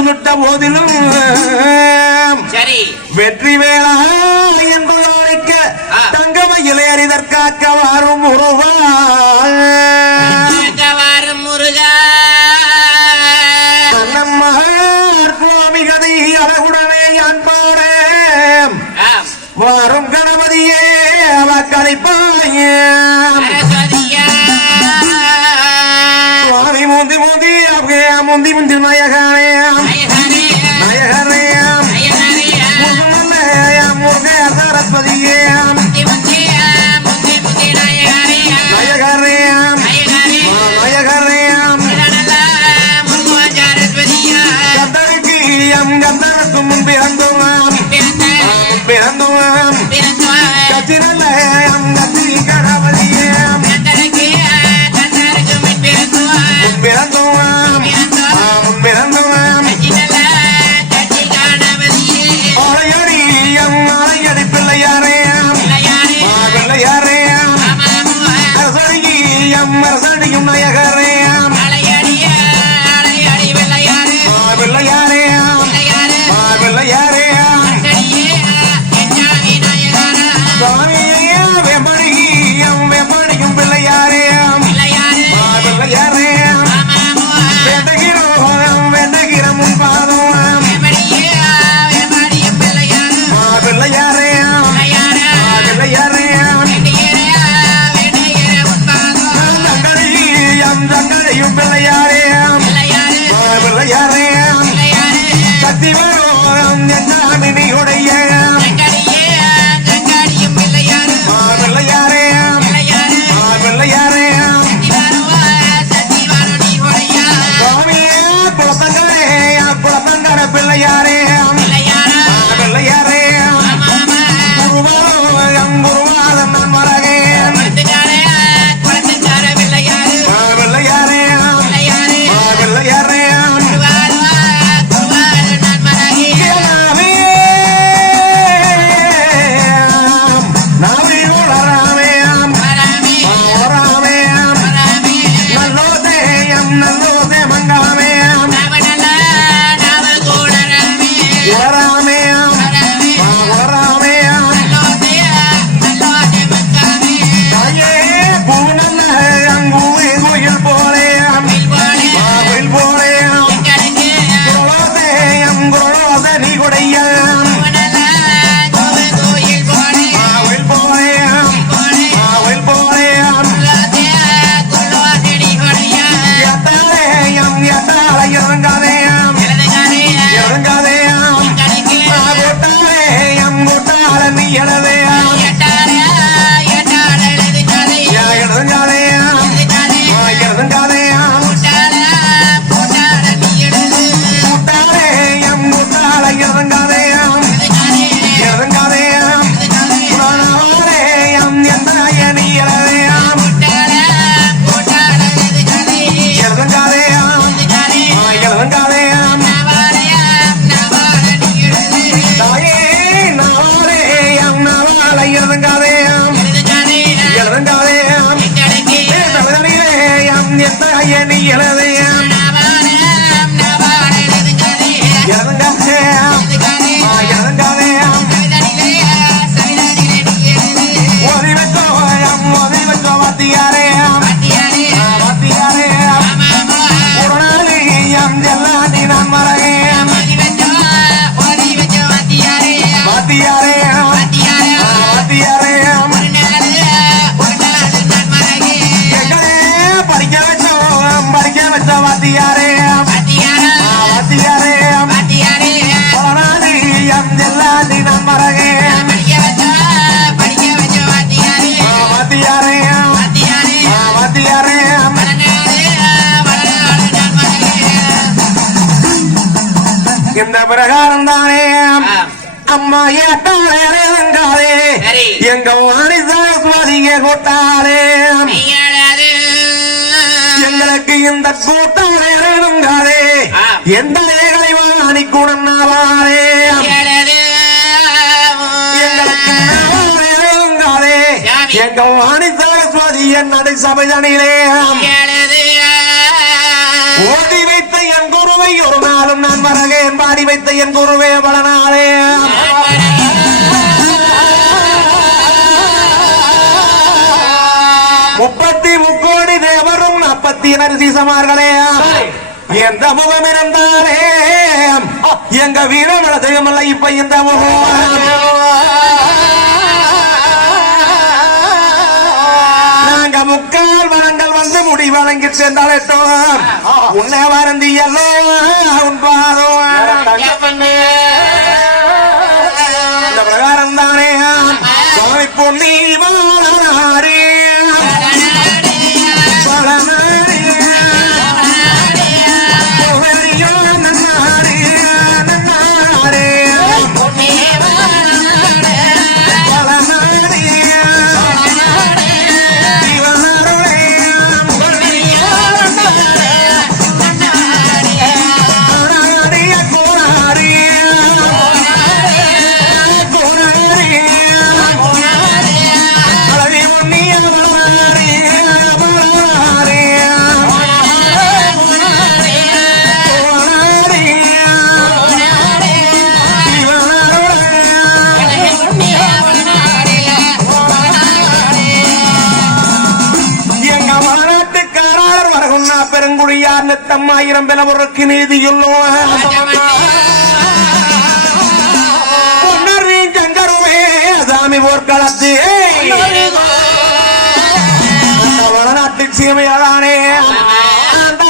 சுருட்ட போதிலும் சரி. வெற்றி வேளா என்பதாரிக்க தங்கமயிலை அறிதற்காக்க வாரும் உருவா வாரும் முருகா. சுவாமி கதை அழகுடனே அன்பாரே வாரும் கணபதியே அவ கலைப்பாயே. Marda no. இந்த பிரகாரம் தானே. அம்மா ஏட்டாரே எங்க வாரிசாஸ்வாதிங்க கொட்டாரே இந்த கூட்டம் உரையணுங்காரே எந்த ஏகலை வாணி கூடம் நாவாரே எங்கள் வாணி சரஸ்வதி என் நடை சபைதனிலே. ஓடி வைத்த என் குருவை ஒரு நாளும் நான் மறக என் பாடி வைத்த என் குருவே பல நாளே. நாற்பத்தி நரிசி சமார்களே எந்த முகம் இருந்தாலே எங்க வீரமல தெய்வமல்ல இப்ப இந்த முகம். நாங்க முக்கால் வனங்கள் வந்து முடி வழங்கி சென்றாலட்டும் உன்னை வருந்தியல்லோ உன் பாரோ பெருங்குடியார் நித்தம் ஆயிரம் பிளவருக்கு நீதியுள்ளோம் பொன்னரி சங்கருமே சாமி போர்க்களத்து. அந்த வடநாட்டு சீமையாதானே. அந்த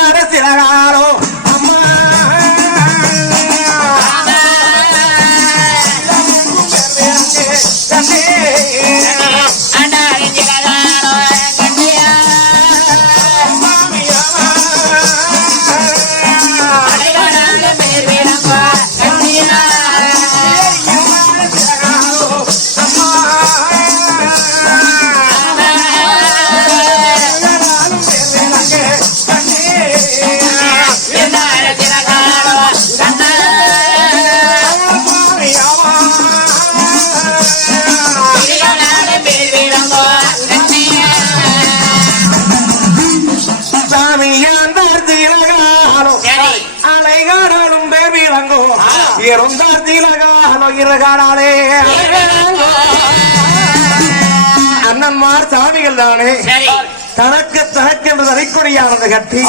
இருகாடாலே அண்ணன்மார் சாமிகள் தானே. சரி. தனக்கு தனக்கென்று தனிக்கொடியானது கட்டி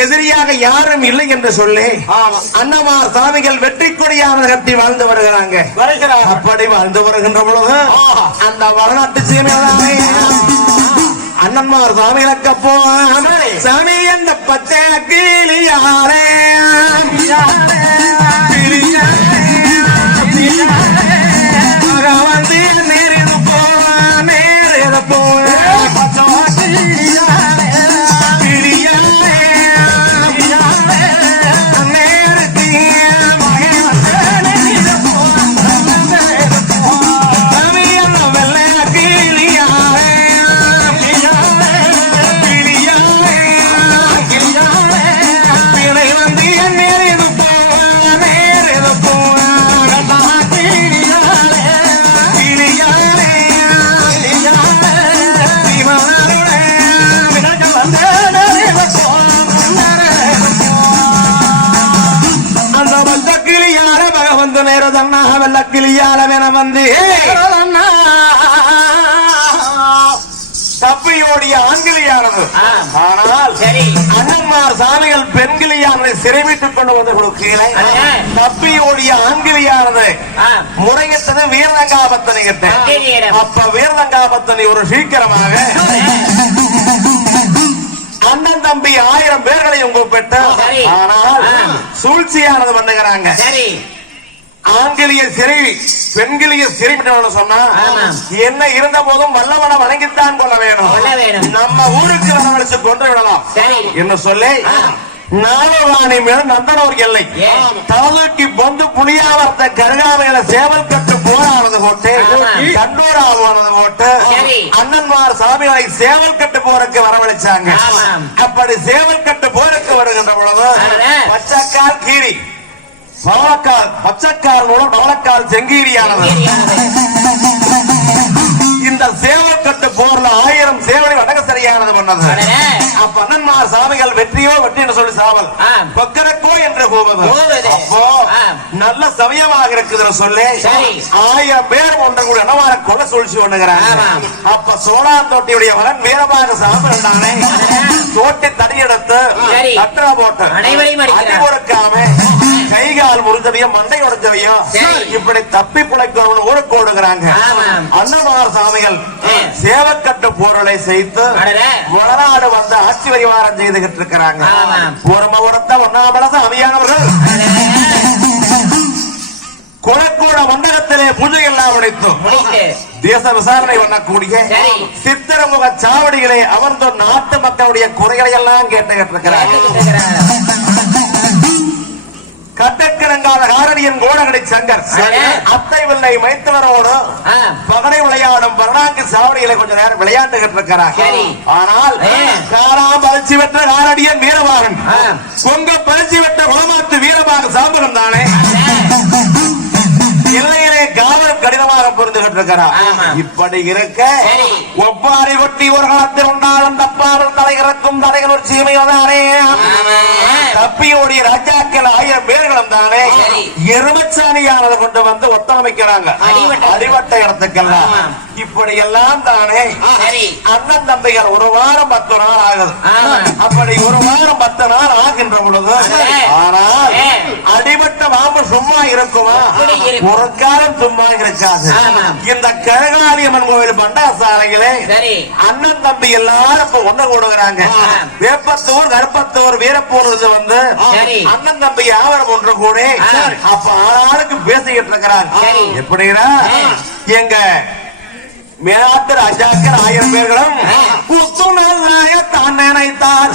எதிரியாக யாரும் இல்லை என்று சொல்லி அண்ணமார் சாமிகள் வெற்றி கொடியானது கட்டி வாழ்ந்து வருகிறாங்க. அப்படி வாழ்ந்து வருகின்ற பொழுது அந்த வடநாட்டு சீமையானே அண்ணன்மார் சாமிகளுக்கு போ சாமி என்ற பச்சை கிளியாரே வந்து சரி அண்ணன்மார் சாமிகள் பெண்கிளியானதை சிறைவிட்டுக் கொண்டு வந்து கொடுக்கீழே அண்ணே. தப்பியோடிய ஆண்கிளியானது. முறையிட்டது கிட்ட. அப்ப வீரலங்காபத்தனை ஒரு சீக்கிரமாக அண்ணன் தம்பி ஆயிரம் பேர்களையும் கூப்பிட்டு. ஆனால். சூழ்ச்சியானது பண்ணுகிறாங்க ஆங்கிலிய சிறை பெண்கிலிய சிறை சொன்னா. என்ன இருந்த போதும் வல்லவன வணங்கித்தான் கொள்ள வேணும் வேணும். நம்ம ஊருக்கு வரவழைச்சு கொண்டு விடலாம் சரி. என்று சொல்லி ஆ. நாகவாணி மேல நந்தனூர் எல்லை ஏன்? தாலுக்கு பொந்து புளியாவரத்த கருகாமையில சேவல் கட்டு போரானது போட்டு போட்டு சரி. அண்ணன்மார் சாமிகளை சேவல் கட்டு போருக்கு வரவழைச்சாங்க. அப்படி சேவல் கட்டு போருக்கு வருகின்ற பொழுது. பச்சைக்கால் கீரி பவளக்கால் பச்சைக்கால் மூலம் பவளக்கால் செங்கீரியானது இந்த சேவல் கட்டு போர்ல மன்னன்மார் சாமிகள் வெற்றியோ வெற்றி என்று சொல்லி சாவல். கொக்கரக்கோ என்று. அப்போ ஆம். நல்ல சமயமாக இருக்குது சொல்லி. ஆயிரம் பேர் ஒன்று கூட என்னவார கொலை சூழ்ச்சி பண்ணுகிறாங்க ஆமாம். அப்ப சோழாந்தோட்டியுடைய மகன் வீரபாக சாமி இருந்தானே தோட்டி தடியெடுத்து. தட்டா போட்டு அனைவரையும். அடி கொடுக்காம கால் முறிஞ்சவையும் மண்டை உடைஞ்சவையும். இப்படி தப்பி பிழைக்கணும்னு ஊருக்கு ஓடுகிறாங்க ஆமாம். அன்னமார் சாமிகள். சேவக்கட்டு போரலை செய்து. வளநாடு வந்து ஆட்சி பரிவாரம் செய்துகிட்டு இருக்கிறாங்க. ஒரு முகூர்த்த ஒன்னாமல சாமியானவர்கள் குலக்கூட பூஜை எல்லாம் உடைத்தும் தேச விசாரணை பண்ணக்கூடிய. சித்திரமுக சாவடிகளை அமர்ந்து நாட்டு மக்களுடைய குறைகளை எல்லாம் கேட்டுக்கிட்டு இருக்கிறார். கட்டக்கிழங்காத காரணியின் கோடகடி சங்கர். அத்தை வில்லை மைத்தவரோடு ஆ, பகடை விளையாடும் பரணாங்கு சாவடிகளை கொஞ்ச நேரம் விளையாண்டுகிட்டு இருக்கிறார். ஆனால். காராம் பரிச்சு பெற்ற காரடியன் வீரபாகன் ஆ. பொங்க பரிச்சு பெற்ற குளமாத்து வீரபாகன் சாம்பகம் தானே எல்லையிலே காவலும் கடினமாக ஆமா. இப்படி இருக்க. ஒப்பாரி ஒட்டி ஒரு காலத்தில் உண்டாலும் தப்பாலும் தலைகிறக்கும் தலைகள் ஒரு சீமையானே. தப்பியோடைய ராஜாக்கள் ஆயிரம் பேர்களும் தானே. எருமச்சாணியானதை கொண்டு வந்து ஒத்தமைக்கிறாங்க அடிவட்ட. இடத்துக்கெல்லாம். இப்படி எல்லாம் தானே அண்ணன் தம்பிகள் ஒரு வாரம் பத்து நாள் ஆகுது. அப்படி ஒரு வாரம் பத்து நாள் ஆகின்ற பொழுது. ஆனால். அடிபட்ட பாம்பு சும்மா இருக்கும். ஒரு காலம் சும்மா ஆமா. இந்த கரகாளியம்மன் கோவில் பண்டாசாலையிலே சரி அண்ணன் தம்பி எல்லாரும் இப்ப ஒண்ணு கூடுகிறாங்க. வேப்பத்தூர் கருப்பத்தூர் வீரப்பூர் வந்து. அண்ணன் தம்பி யாவரும் ஒன்று கூட. அப்ப ஆளாளுக்கு பேசிக்கிட்டு இருக்கிறாங்க. எப்படின்னா. எங்க மேலாத்து ராஜாக்கள் ஆயிரம் பேர்களும் குத்து நல்லாய தான் நினைத்தார்